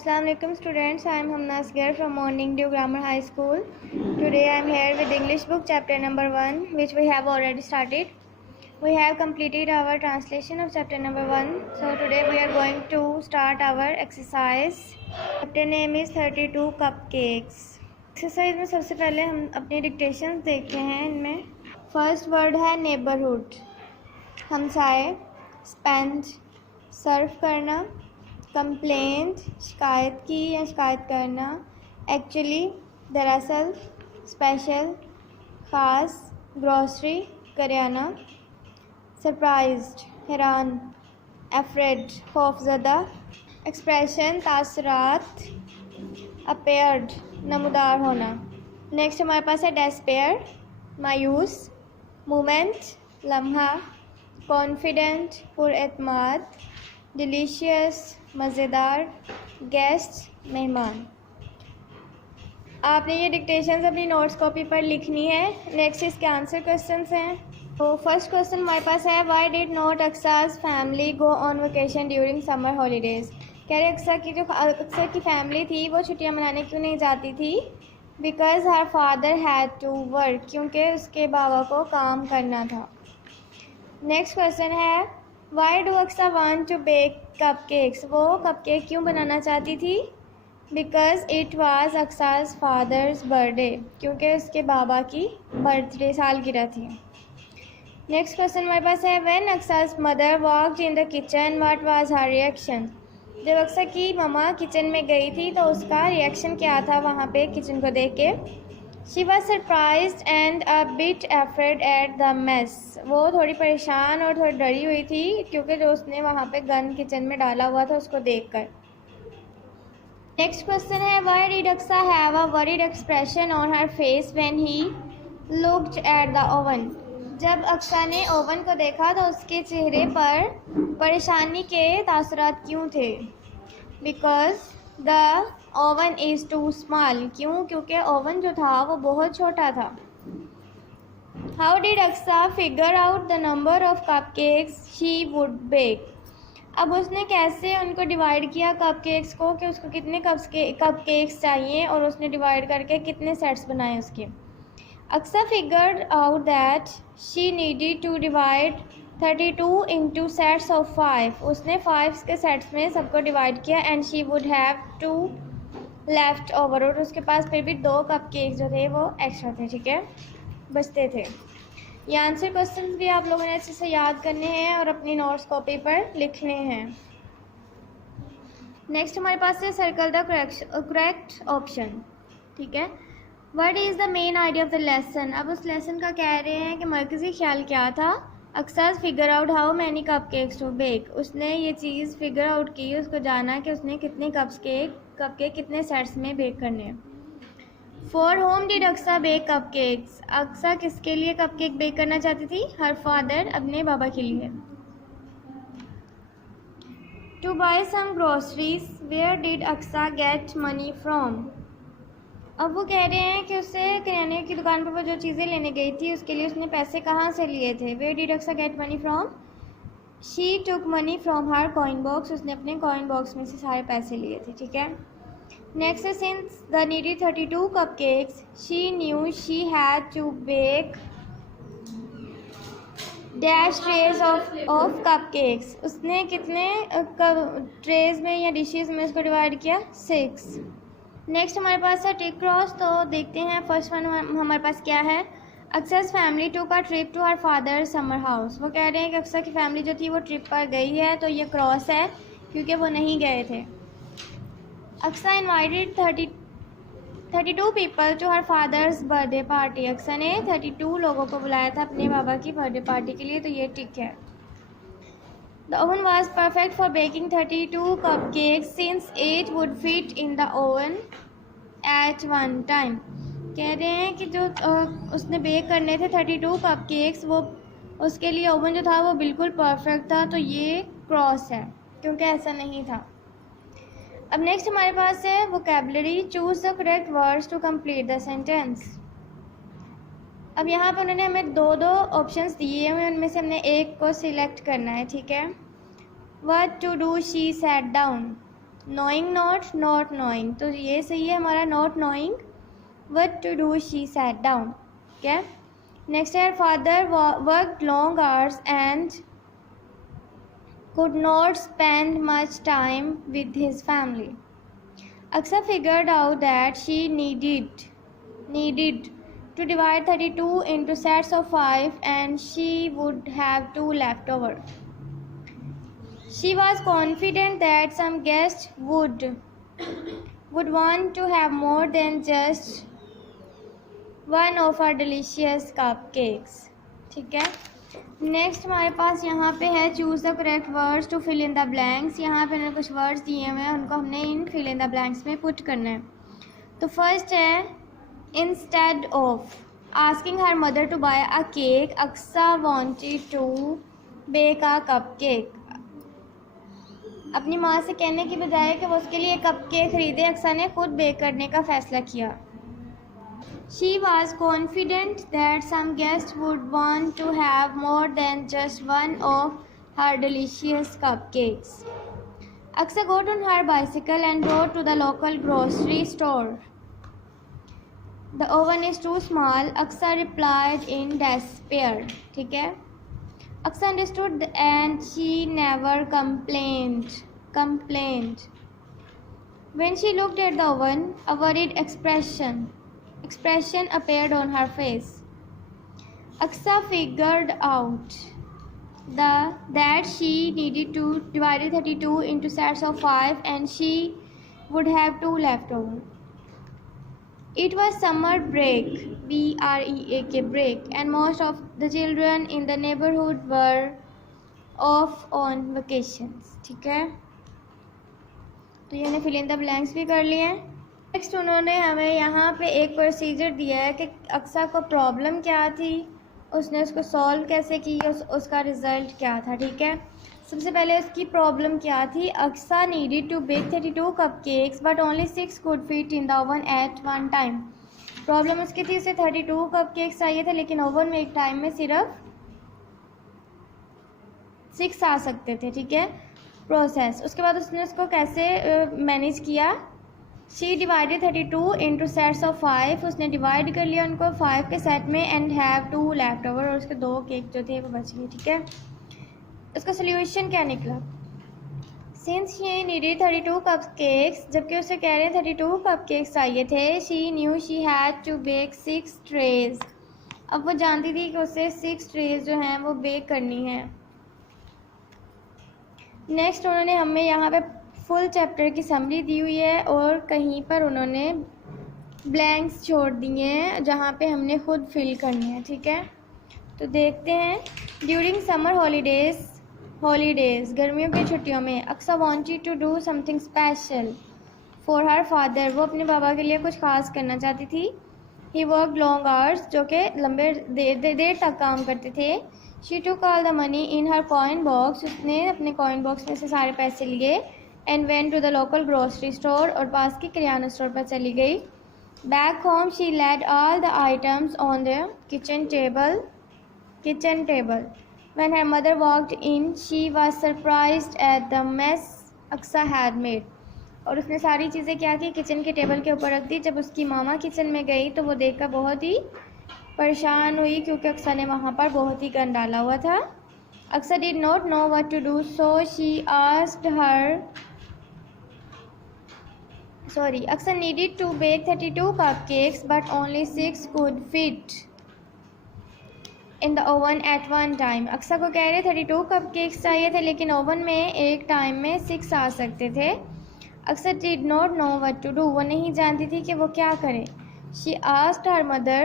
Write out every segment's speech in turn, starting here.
Assalamu alaikum students. I am Hamna Asghar from Morning Dew Grammar High School. Today I am here with English book chapter number 1, which we have already started. We have completed our translation of chapter number 1. So today we are going to start our exercise. Chapter name is 32 Cupcakes. Exercise में सबसे पहले हम अपने dictations देखते हैं. इनमें first word है neighborhood, हमसाए, spend, सर्व करना, कंप्लेंट, शिकायत की या शिकायत करना, एक्चुअली, दरअसल, स्पेशल, ख़ास, ग्रॉसरी, करियाना, सरप्राइज्ड, हैरान, अफ्रेड, खौफज़दा, एक्सप्रेशन, तासरात, अपेयर्ड, नमूदार होना. नेक्स्ट हमारे पास है डेस्पेयर, मायूस, मोमेंट, लम्हा, कॉन्फिडेंट, पुरएतमाद, डिलीशियस, मज़ेदार, गेस्ट, मेहमान. आपने ये डिक्टेशंस अपनी नोट्स कॉपी पर लिखनी है. नेक्स्ट इसके आंसर क्वेश्चंस हैं. तो फर्स्ट क्वेश्चन हमारे पास है, why did not Aqsa's family go on vacation during summer holidays. कह रहे अक्सर की फैमिली थी वो छुट्टियां मनाने क्यों नहीं जाती थी. Because her father had to work, क्योंकि उसके बाबा को काम करना था. नेक्स्ट क्वेश्चन है, why do Aqsa want to bake cupcakes. वो कपकेक क्यों बनाना चाहती थी. Because it was Aqsa's father's birthday, क्योंकि उसके बाबा की बर्थडे सालगिरह थी. नेक्स्ट क्वेश्चन हमारे पास है, when Aqsa's mother walked in the kitchen what was her reaction. जब अक्सा की ममा किचन में गई थी तो उसका रिएक्शन क्या था वहाँ पे किचन को देख के. She was surprised and a bit afraid eight the mess. वो थोड़ी परेशान और थोड़ी डरी हुई थी क्योंकि जो उसने वहाँ पे गन किचन में डाला हुआ था उसको देखकर. नेक्स्ट क्वेश्चन है, why did Aksa have a worried expression on her face when he looked at the oven. जब अक्सा ने ओवन को देखा तो उसके चेहरे पर परेशानी के तासुरात क्यों थे. Because the oven is too small. क्यों, क्योंकि ओवन जो था वो बहुत छोटा था. How did Aksa figure out the number of cupcakes she would bake. अब उसने कैसे उनको डिवाइड किया कपकेक्स को कि उसको कितने कपकेक्स चाहिए और उसने डिवाइड करके कितने सेट्स बनाए उसके. Aksa figured out that she needed to divide 32 into sets of 5. उसने 5 के सेट्स में सबको डिवाइड किया. And she would have 2 left over, और उसके पास फिर भी 2 कपकेक्स जो थे वो एक्स्ट्रा थे. ठीक है, बचते थे. ये आंसर क्वेश्चंस भी आप लोगों ने अच्छे से याद करने हैं और अपनी नोट्स कॉपी पर लिखने हैं. नेक्स्ट हमारे पास है, सर्कल द करेक्ट ऑप्शन. ठीक है, what is the main idea of the lesson. अब उस लेसन का कह रहे हैं कि मरकज़ी ख्याल क्या था. Aqsa's figure out how many cupcakes to bake. उसने ये चीज़ फिगर आउट की, उसको जाना कि उसने कितने कपकेक कितने सेट्स में बेक करने हैं. For home did Aksa bake cupcakes. Aksa किसके लिए कपकेक बेक करना चाहती थी. हर फादर, अपने बाबा के लिए. To buy some groceries where did Aksa get money from. अब वो कह रहे हैं कि उससे किराने की दुकान पर वो जो चीज़ें लेने गई थी उसके लिए उसने पैसे कहाँ से लिए थे. Where did Aksa get money from. She took money from her coin box. उसने अपने कॉइन बॉक्स में से सारे पैसे लिए थे. ठीक है, नेक्स्ट है, since the needed 32 cupcakes she knew she had to bake dash trays of cupcakes. उसने कितने ट्रेज में या डिशेज में इसको डिवाइड किया, 6. नेक्स्ट हमारे पास है टिक क्रॉस. तो देखते हैं फर्स्ट वन हमारे पास क्या है. Aqsa's family took a trip to her father summer house. वो कह रहे हैं कि अक्सर की फैमिली जो थी वो ट्रिप पर गई है, तो ये क्रॉस है क्योंकि वो नहीं गए थे. Aksa invited 32 people to her father's birthday party. Aksa ने 32 लोगों को बुलाया था अपने बाबा की बर्थडे पार्टी के लिए, तो ये टिक है. The oven was perfect for baking 32 cupcakes since 8 would fit in the oven at one time. कह रहे हैं कि जो उसने बेक करने थे 32 कपकेक्स, वो उसके लिए ओवन जो था वो बिल्कुल परफेक्ट था, तो ये क्रॉस है क्योंकि ऐसा नहीं था. अब नेक्स्ट हमारे पास है vocabulary. Choose the correct words to complete the sentence. अब यहाँ पे उन्होंने हमें 2 ऑप्शंस दिए हैं, उनमें से हमने एक को सिलेक्ट करना है. ठीक है, what to do she sat down. Knowing not knowing, तो ये सही है हमारा not knowing what to do she sat down. क्या नेक्स्ट है, father worked long hours and could not spend much time with his family. Aksa figured out that she needed to divide 32 into sets of 5 and she would have 2 left over. She was confident that some guests would want to have more than just one of her delicious cupcakes. ठीक है, next हमारे पास यहाँ पे है choose the correct words to fill in the blanks. यहाँ पे उन्होंने कुछ वर्ड्स दिए हुए हैं, उनको हमने इन फिल इन द ब्लैंक्स में पुट करना है। तो फर्स्ट है, instead of asking her mother to buy a cake, Aksa wanted to bake a cupcake. अपनी माँ से कहने की बजाय कि वो उसके लिए कप केक खरीदे, अक्सा ने खुद बेक करने का फैसला किया। She was confident that some guests would want to have more than just one of her delicious cupcakes. Aksa got on her bicycle and rode to the local grocery store. The oven is too small, Aksa replied in despair. ठीक है, Aksa understood and she never complained. When she looked at the oven, a worried expression appeared on her face. Aksa figured out that she needed to divide 32 into sets of 5 and she would have 2 left over. It was summer break, B-R-E-A-K, break, and most of the children in the neighborhood were off on vacations. ठीक है, तो ये हमने fill in the blanks भी कर लिए हैं। Next उन्होंने हमें यहाँ पे एक प्रोसीजर दिया है कि अक्सा को प्रॉब्लम क्या थी, उसने उसको सॉल्व कैसे की, उसका रिज़ल्ट क्या था। ठीक है, सबसे पहले उसकी प्रॉब्लम क्या थी, Aksa needed to bake 32 cupcakes but only 6 could fit in the oven at one time. Problem उसकी थी, उसे 32 कपकेक्स चाहिए थे लेकिन ओवन में एक टाइम में सिर्फ 6 आ सकते थे। ठीक है, प्रोसेस। उसके बाद उसने उसको कैसे मैनेज किया, she divided 32 into sets of 5, उसने डिवाइड कर लिया उनको 5 के सेट में, एंड हैव 2 लेफ्ट ओवर, और उसके 2 केक जो थे वो बच गए। ठीक है, उसका सोल्यूशन क्या निकला, since she needed 32 cupcakes, जबकि उसे कह रहे 32 कप केक्स चाहिए थे, she knew she had to bake 6 trays. अब वो जानती थी कि उसे 6 ट्रेज जो हैं वो बेक करनी है। नेक्स्ट उन्होंने हमें यहाँ पे फुल चैप्टर की समरी दी हुई है और कहीं पर उन्होंने ब्लैंक्स छोड़ दिए हैं जहाँ पे हमने खुद फिल करनी है। ठीक है, तो देखते हैं। ड्यूरिंग समर हॉलीडेज गर्मियों की छुट्टियों में, Aksa wanted to do something special for her father, वो अपने पापा के लिए कुछ खास करना चाहती थी। ही वर्क लॉन्ग आवर्स, जो कि लंबे देर तक काम करते थे। She took all the money in her coin box, उसने अपने कॉइन बॉक्स में से सारे पैसे लिए। And went to the local grocery store, और पास की किराना स्टोर पर चली गई। Back home she laid all the items on the kitchen table. When her mother walked in she was surprised at the mess Aksa had made, और उसने सारी चीज़ें क्या की, किचन के टेबल के ऊपर रख दी। जब उसकी मामा किचन में गई तो वो देखकर बहुत ही परेशान हुई क्योंकि अक्सा ने वहाँ पर बहुत ही गंद डाला हुआ था। Aksa did not know what to do, so she asked her Aksa needed to bake 32 cupcakes but only 6 could fit in the oven at one time. Aksa को कह रहे 32 कपकेक्स चाहिए थे लेकिन ओवन में एक टाइम में 6 आ सकते थे। Aqsa did not know what to do, वो नहीं जानती थी कि वो क्या करे। She asked her mother,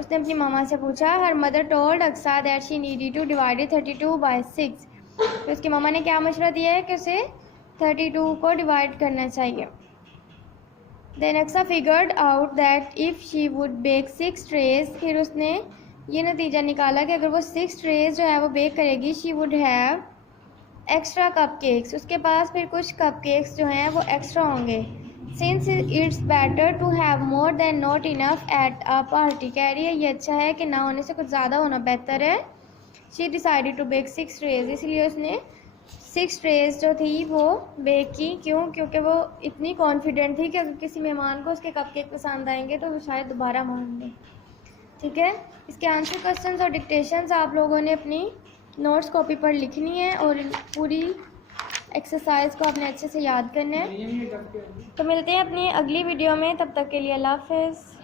उसने अपनी मामा से पूछा। Her mother told Aksa that she needed to divide 32 by 6, तो उसकी मामा ने क्या मशवरा दिया है कि उसे 32 को डिवाइड करना चाहिए। Then Aksa figured out that if she would bake 6 trays, फिर उसने ये नतीजा निकाला कि अगर वो 6 ट्रेज जो है वो बेक करेगी, she would have extra cupcakes, उसके पास फिर कुछ cupcakes जो हैं वो extra होंगे। Since it's better to have more than not enough at a party, कह रही है ये अच्छा है कि ना होने से कुछ ज़्यादा होना बेहतर है। She decided to bake 6 trays, इसलिए उसने 6 ट्रेज जो थी वो बेक की। क्यों? क्योंकि वो इतनी कॉन्फिडेंट थी कि अगर किसी मेहमान को उसके कपकेक पसंद आएंगे तो वो शायद दोबारा मांग लें। ठीक है, इसके आंसर क्वेश्चंस और डिक्टेशंस आप लोगों ने अपनी नोट्स कॉपी पर लिखनी है और पूरी एक्सरसाइज को आपने अच्छे से याद करना है। तो मिलते हैं अपनी अगली वीडियो में, तब तक के लिए अल्लाह हाफ़िज़।